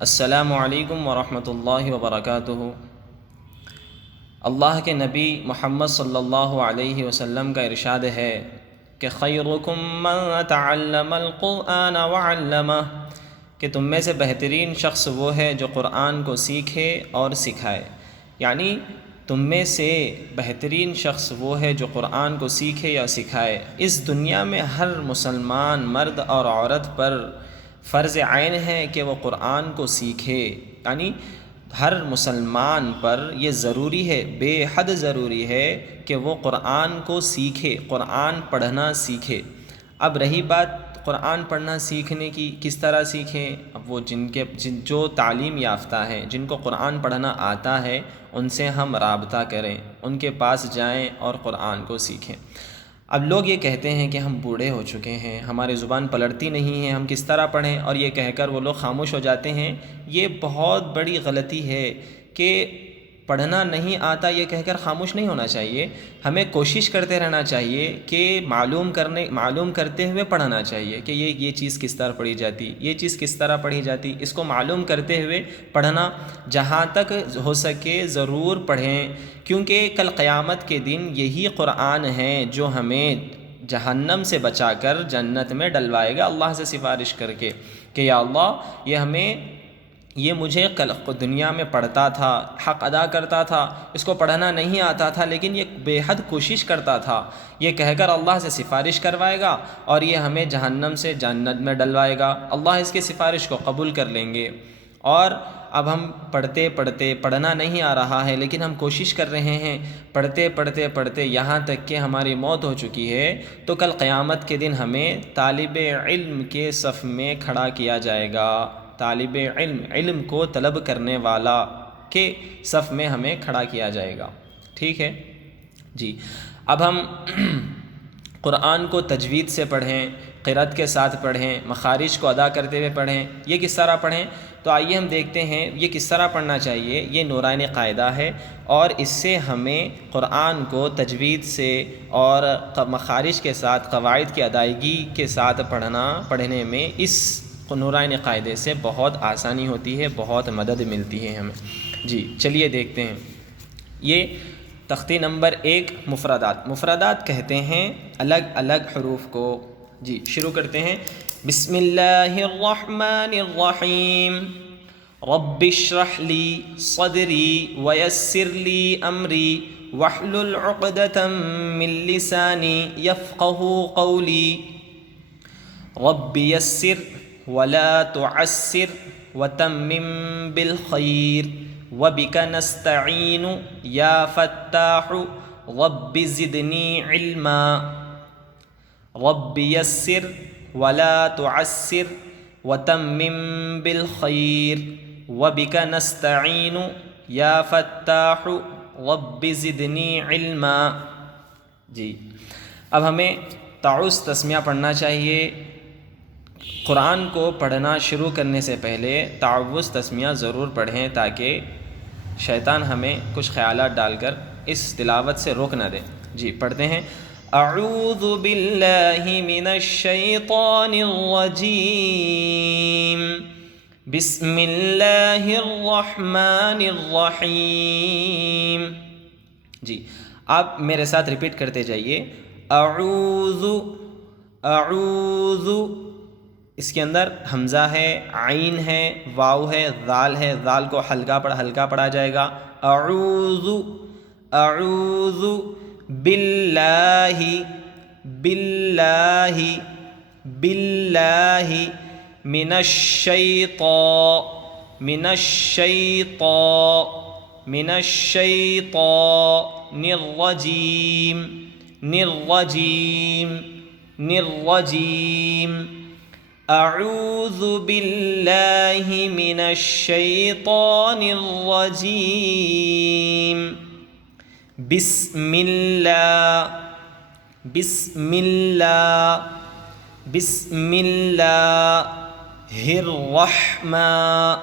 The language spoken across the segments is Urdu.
السلام علیکم ورحمۃ اللہ وبرکاتہ۔ اللہ کے نبی محمد صلی اللہ علیہ وسلم کا ارشاد ہے کہ خیرکم من تعلم القرآن وعلمہ، کہ تم میں سے بہترین شخص وہ ہے جو قرآن کو سیکھے اور سکھائے، یعنی تم میں سے بہترین شخص وہ ہے جو قرآن کو سیکھے یا سکھائے۔ اس دنیا میں ہر مسلمان مرد اور عورت پر فرض عین ہے کہ وہ قرآن کو سیکھے، یعنی ہر مسلمان پر یہ ضروری ہے، بے حد ضروری ہے کہ وہ قرآن کو سیکھے، قرآن پڑھنا سیکھے۔ اب رہی بات قرآن پڑھنا سیکھنے کی، کس طرح سیکھیں؟ اب وہ جو تعلیم یافتہ ہیں، جن کو قرآن پڑھنا آتا ہے، ان سے ہم رابطہ کریں، ان کے پاس جائیں اور قرآن کو سیکھیں۔ اب لوگ یہ کہتے ہیں کہ ہم بوڑھے ہو چکے ہیں، ہماری زبان پلٹتی نہیں ہے، ہم کس طرح پڑھیں، اور یہ کہہ کر وہ لوگ خاموش ہو جاتے ہیں۔ یہ بہت بڑی غلطی ہے کہ پڑھنا نہیں آتا یہ کہہ کر خاموش نہیں ہونا چاہیے، ہمیں کوشش کرتے رہنا چاہیے کہ معلوم کرتے ہوئے پڑھنا چاہیے کہ یہ چیز کس طرح پڑھی جاتی، یہ چیز کس طرح پڑھی جاتی، اس کو معلوم کرتے ہوئے پڑھنا، جہاں تک ہو سکے ضرور پڑھیں، کیونکہ کل قیامت کے دن یہی قرآن ہے جو ہمیں جہنم سے بچا کر جنت میں ڈلوائے گا، اللہ سے سفارش کر کے کہ یا اللہ یہ مجھے کل دنیا میں پڑھتا تھا، حق ادا کرتا تھا، اس کو پڑھنا نہیں آتا تھا، لیکن یہ بے حد کوشش کرتا تھا، یہ کہہ کر اللہ سے سفارش کروائے گا اور یہ ہمیں جہنم سے جنت میں ڈلوائے گا، اللہ اس کی سفارش کو قبول کر لیں گے۔ اور اب ہم پڑھنا نہیں آ رہا ہے، لیکن ہم کوشش کر رہے ہیں، پڑھتے یہاں تک کہ ہماری موت ہو چکی ہے، تو کل قیامت کے دن ہمیں طالب علم کے صف میں کھڑا کیا جائے گا، طالب علم کو طلب کرنے والا کے صف میں ہمیں کھڑا کیا جائے گا، ٹھیک ہے جی۔ اب ہم قرآن کو تجوید سے پڑھیں، قرأت کے ساتھ پڑھیں، مخارج کو ادا کرتے ہوئے پڑھیں، یہ کس طرح پڑھیں؟ تو آئیے ہم دیکھتے ہیں یہ کس طرح پڑھنا چاہیے۔ یہ نورانی قاعدہ ہے اور اس سے ہمیں قرآن کو تجوید سے اور مخارج کے ساتھ قواعد کی ادائیگی کے ساتھ پڑھنے میں اس نورانی قاعدے سے بہت آسانی ہوتی ہے، بہت مدد ملتی ہے ہمیں۔ جی چلیے دیکھتے ہیں۔ یہ تختی نمبر 1 مفردات کہتے ہیں الگ الگ حروف کو۔ جی شروع کرتے ہیں۔ بسم اللہ الرحمن الرحیم۔ رب اشرح لی صدری ویسر لی امری واحلل عقدۃ من لسانی یفقہوا قولی۔ رب یسر ولا تعسر وتمم بالخیر وبک نستعین یا فتاح رب زدنی علما۔ رب یسر ولا تعسر وتمم بالخیر وبک نستعین یا فتاح رب زدنی علما۔ جی اب ہمیں تعوذ تسمیہ پڑھنا چاہیے۔ قرآن کو پڑھنا شروع کرنے سے پہلے تعوذ تسمیہ ضرور پڑھیں تاکہ شیطان ہمیں کچھ خیالات ڈال کر اس تلاوت سے روک نہ دے۔ جی پڑھتے ہیں۔ اعوذ باللہ من الشیطان الرجیم، بسم اللہ الرحمن الرحیم۔ جی آپ میرے ساتھ ریپیٹ کرتے جائیے۔ اعوذ، اس کے اندر حمزہ ہے، عین ہے، واو ہے، ذال ہے، ذال کو ہلکا پڑھا جائے گا۔ اعوذ باللہ من الشیطان الرجیم۔ اعوذ باللہ من الشیطان الرجیم۔ بسم اللہ الرحمن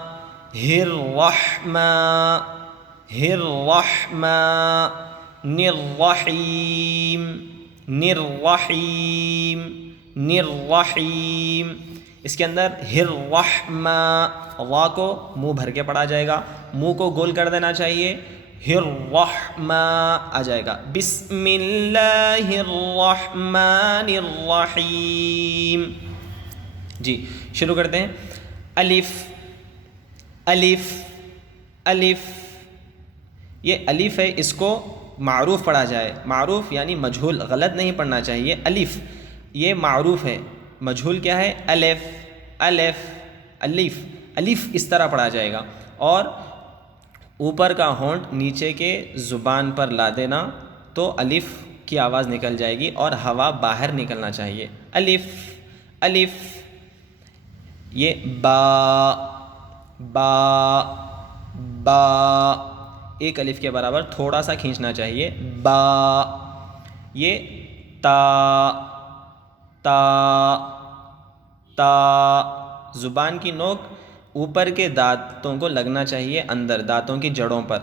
الرحیم۔ اس کے اندر ہررحمہ، وا کو منہ بھر کے پڑھا جائے گا، منہ کو گول کر دینا چاہیے، ہررحمہ آ جائے گا، بسم اللہ الرحمن الرحیم۔ جی شروع کرتے ہیں۔ الف الف الف، یہ الف ہے، اس کو معروف پڑھا جائے، معروف یعنی مجہول، غلط نہیں پڑھنا چاہیے۔ الف یہ معروف ہے، مجہول کیا ہے؟ الف الف الف، الف اس طرح پڑھا جائے گا، اور اوپر کا ہونٹ نیچے کے زبان پر لا دینا تو الف کی آواز نکل جائے گی اور ہوا باہر نکلنا چاہیے۔ الف الف، یہ با با با، ایک الف کے برابر تھوڑا سا کھینچنا چاہیے، با۔ یہ تا تا تا، زبان کی نوک اوپر کے دانتوں کو لگنا چاہیے، اندر دانتوں کی جڑوں پر،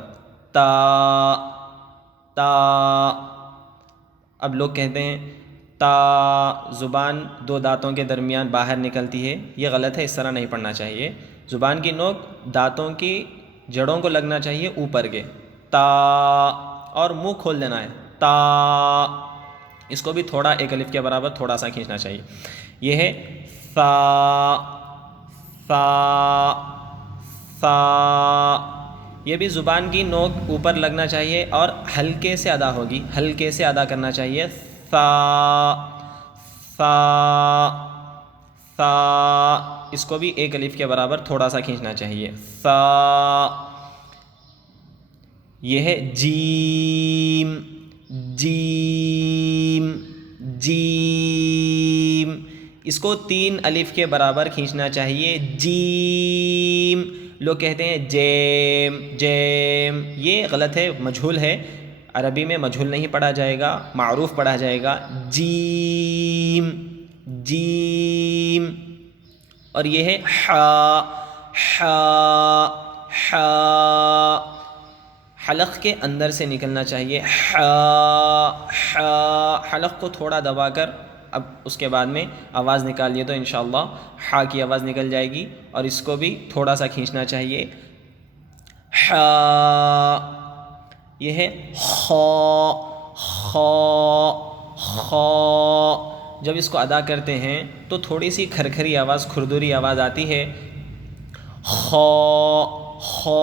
تا تا۔ اب لوگ کہتے ہیں تا زبان دو دانتوں کے درمیان باہر نکلتی ہے، یہ غلط ہے، اس طرح نہیں پڑھنا چاہیے۔ زبان کی نوک دانتوں کی جڑوں کو لگنا چاہیے اوپر کے، تا، اور منہ کھول دینا ہے، تا۔ اس کو بھی تھوڑا ایک الف کے برابر تھوڑا سا کھینچنا چاہیے۔ یہ ہے ثا ثا ثا، یہ بھی زبان کی نوک اوپر لگنا چاہیے اور ہلکے سے ادا ہوگی، ہلکے سے ادا کرنا چاہیے، ثا ثا ثا۔ اس کو بھی ایک الف کے برابر تھوڑا سا کھینچنا چاہیے، ثا۔ یہ ہے جیم جیم جیم، اس کو تین الف کے برابر کھینچنا چاہیے، جیم۔ لوگ کہتے ہیں جیم جیم، یہ غلط ہے، مجہول ہے، عربی میں مجہول نہیں پڑھا جائے گا، معروف پڑھا جائے گا، جیم جیم۔ اور یہ ہے حا حا حا، حلق کے اندر سے نکلنا چاہیے، حا حا، حلق کو تھوڑا دبا کر اب اس کے بعد میں آواز نکالیے تو انشاءاللہ حا کی آواز نکل جائے گی، اور اس کو بھی تھوڑا سا کھینچنا چاہیے، حا۔ یہ ہے خا خا خا، جب اس کو ادا کرتے ہیں تو تھوڑی سی کھرکھری آواز، کھردری آواز آتی ہے، خا خا۔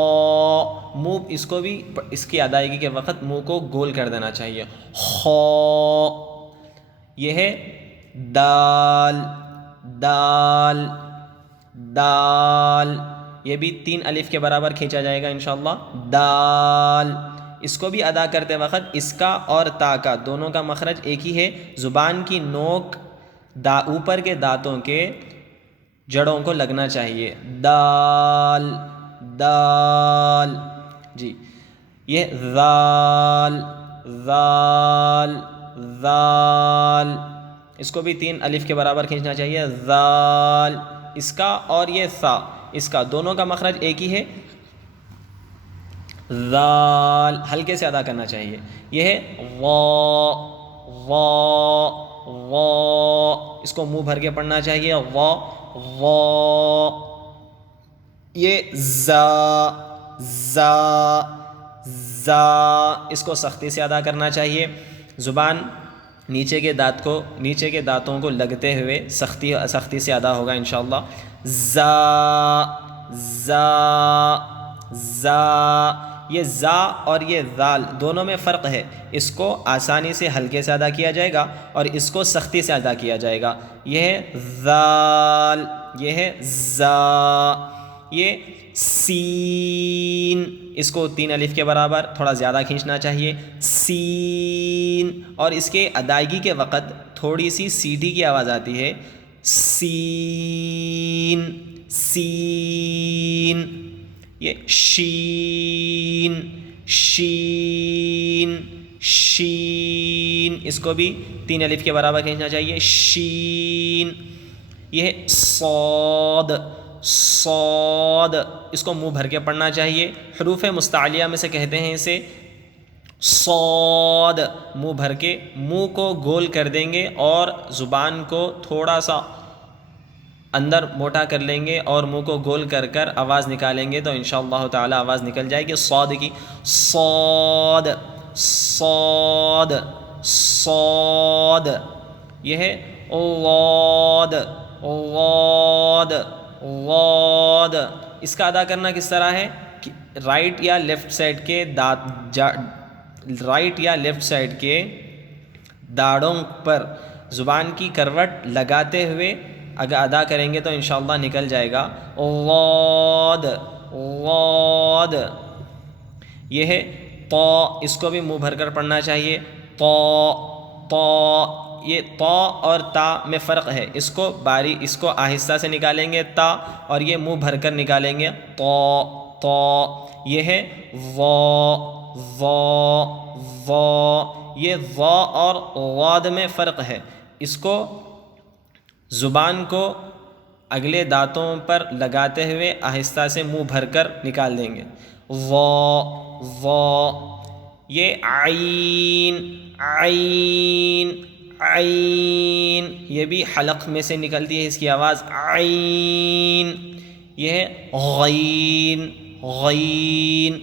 منہ اس کو بھی اس کی ادائیگی کے وقت منہ کو گول کر دینا چاہیے، خا۔ یہ ہے دال دال دال، یہ بھی تین الف کے برابر کھینچا جائے گا انشاءاللہ، دال۔ اس کو بھی ادا کرتے وقت اس کا اور تا کا دونوں کا مخرج ایک ہی ہے، زبان کی نوک اوپر کے دانتوں کے جڑوں کو لگنا چاہیے، دال دال۔ جی یہ ذال ذال ذال، اس کو بھی تین الف کے برابر کھینچنا چاہیے، ذال، اس کا اور یہ ثا، اس کا دونوں کا مخرج ایک ہی ہے، ذال، ہلکے سے ادا کرنا چاہیے۔ یہ ہے وا وا وا، اس کو منہ بھر کے پڑھنا چاہیے، وا وا۔ یہ زا زا زا، اس کو سختی سے ادا کرنا چاہیے، زبان نیچے کے دانتوں کو لگتے ہوئے سختی سے ادا ہوگا انشاءاللہ، زا زا زا۔ یہ زا اور یہ ذال دونوں میں فرق ہے، اس کو آسانی سے ہلکے سے ادا کیا جائے گا اور اس کو سختی سے ادا کیا جائے گا، یہ ہے ذال، یہ ہے زا۔ یہ سین، اس کو تین الف کے برابر تھوڑا زیادہ کھینچنا چاہیے، سین، اور اس کے ادائیگی کے وقت تھوڑی سی سیٹی کی آواز آتی ہے، سین سین۔ یہ شین شین شین، اس کو بھی تین الف کے برابر کھینچنا چاہیے، شین۔ یہ ہے صاد صاد، اس کو منہ بھر کے پڑھنا چاہیے، حروف مستعلیہ میں سے کہتے ہیں اسے، صاد، منہ بھر کے منہ کو گول کر دیں گے اور زبان کو تھوڑا سا اندر موٹا کر لیں گے اور منہ کو گول کر کر آواز نکالیں گے تو انشاءاللہ تعالی آواز نکل جائے گی صاد کی، صاد صاد صاد. یہ ہے غاد غاد غاد. اس کا ادا کرنا کس طرح ہے؟ رائٹ یا لیفٹ سائڈ کے رائٹ یا لیفٹ سائڈ کے داڑھوں پر زبان کی کروٹ لگاتے ہوئے اگر ادا کریں گے تو انشاءاللہ نکل جائے گا غاد غاد. یہ ہے طا. اس کو بھی منہ بھر کر پڑھنا چاہیے. طا طا. یہ طا اور تا میں فرق ہے. اس کو آہستہ سے نکالیں گے تا، اور یہ منہ بھر کر نکالیں گے طا طا. یہ ہے وا وا وا. یہ وا اور غاد میں فرق ہے. اس کو زبان کو اگلے دانتوں پر لگاتے ہوئے آہستہ سے منہ بھر کر نکال دیں گے وا وا. یہ عین عین عین. یہ بھی حلق میں سے نکلتی ہے اس کی آواز عین. یہ ہے غین غین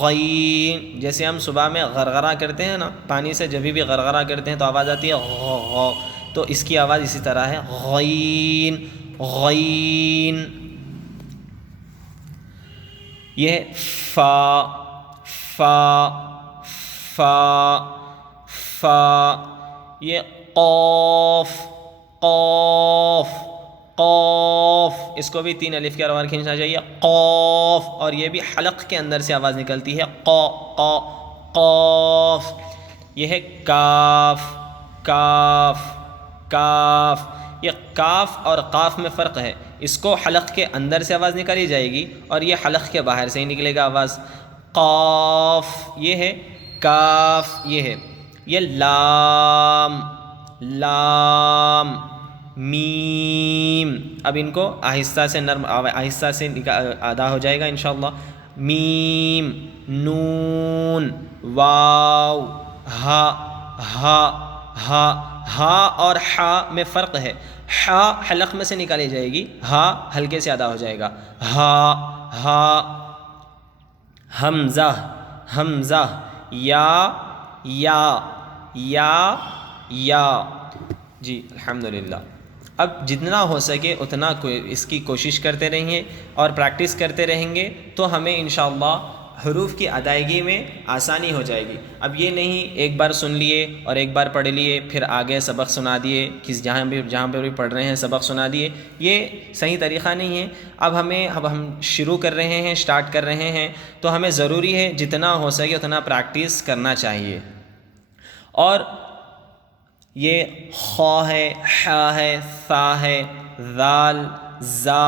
غین. جیسے ہم صبح میں غرغرہ کرتے ہیں نا، پانی سے جب بھی غرغرہ کرتے ہیں تو آواز آتی ہے غ، تو اس کی آواز اسی طرح ہے غین غین. یہ ہے فا فا فا فا. یہ قاف قاف قاف. اس کو بھی 3 الف کے روان کھینچنا چاہیے قاف، اور یہ بھی حلق کے اندر سے آواز نکلتی ہے قا قا قاف. یہ ہے کاف کاف کاف. یہ کاف اور قاف میں فرق ہے. اس کو حلق کے اندر سے آواز نکالی جائے گی اور یہ حلق کے باہر سے ہی نکلے گا آواز. قاف. یہ ہے کاف. یہ ہے. یہ لام لام میم. اب ان کو آہستہ سے آہستہ سے ادا ہو جائے گا انشاءاللہ. میم نون واو ہا ہا ہا. ہا اور ہا میں فرق ہے. ہا حلق میں سے نکالی جائے گی، ہا ہلکے سے ادا ہو جائے گا ہا ہا. حمزہ حمزہ. یا یا یا یا. جی الحمدللہ. اب جتنا ہو سکے اتنا اس کی کوشش کرتے رہیں اور پریکٹس کرتے رہیں گے تو ہمیں انشاءاللہ حروف کی ادائیگی میں آسانی ہو جائے گی. اب یہ نہیں ایک بار سن لیے اور ایک بار پڑھ لیے پھر آگے سبق سنا دیے، جہاں پہ بھی پڑھ رہے ہیں سبق سنا دیے، یہ صحیح طریقہ نہیں ہے. اب ہم شروع کر رہے ہیں، سٹارٹ کر رہے ہیں، تو ہمیں ضروری ہے جتنا ہو سکے اتنا پریکٹس کرنا چاہیے. اور یہ خا ہے، حا ہے، ثا ہے، ذال، زا،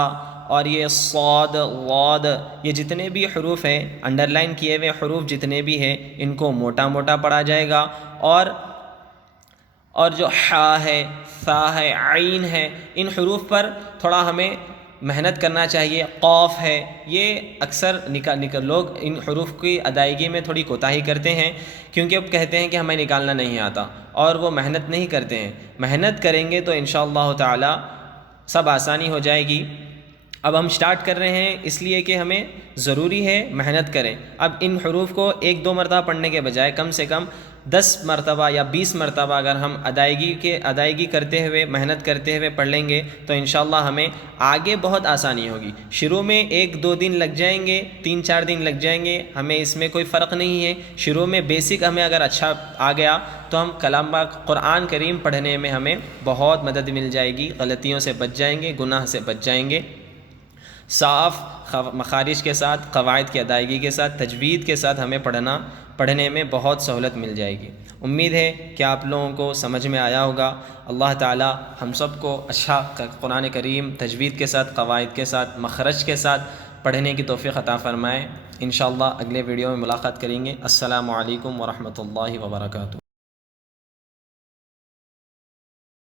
اور یہ صاد، غاد. یہ جتنے بھی حروف ہیں انڈر لائن کیے ہوئے حروف جتنے بھی ہیں ان کو موٹا موٹا پڑھا جائے گا. اور جو حا ہے، ثا ہے، عین ہے، ان حروف پر تھوڑا ہمیں محنت کرنا چاہیے. قاف ہے، یہ اکثر لوگ ان حروف کی ادائیگی میں تھوڑی کوتاہی کرتے ہیں کیونکہ اب کہتے ہیں کہ ہمیں نکالنا نہیں آتا اور وہ محنت نہیں کرتے ہیں. محنت کریں گے تو انشاءاللہ تعالی سب آسانی ہو جائے گی. اب ہم سٹارٹ کر رہے ہیں اس لیے کہ ہمیں ضروری ہے محنت کریں. اب ان حروف کو 1-2 مرتبہ پڑھنے کے بجائے کم سے کم 10 مرتبہ یا 20 مرتبہ اگر ہم ادائیگی کرتے ہوئے محنت کرتے ہوئے پڑھ لیں گے تو انشاءاللہ ہمیں آگے بہت آسانی ہوگی. شروع میں 1-2 دن لگ جائیں گے، 3-4 دن لگ جائیں گے، ہمیں اس میں کوئی فرق نہیں ہے. شروع میں بیسک ہمیں اگر اچھا آ گیا تو ہم کلام پاک قرآن کریم پڑھنے میں ہمیں بہت مدد مل جائے گی. غلطیوں سے بچ جائیں گے، گناہ سے بچ جائیں گے. صاف مخارج کے ساتھ، قواعد کی ادائیگی کے ساتھ، تجوید کے ساتھ ہمیں پڑھنے میں بہت سہولت مل جائے گی. امید ہے کہ آپ لوگوں کو سمجھ میں آیا ہوگا. اللہ تعالی ہم سب کو اچھا قرآن کریم تجوید کے ساتھ، قواعد کے ساتھ، مخرج کے ساتھ پڑھنے کی توفیق عطا فرمائے. انشاءاللہ اگلے ویڈیو میں ملاقات کریں گے. السلام علیکم ورحمۃ اللہ وبرکاتہ.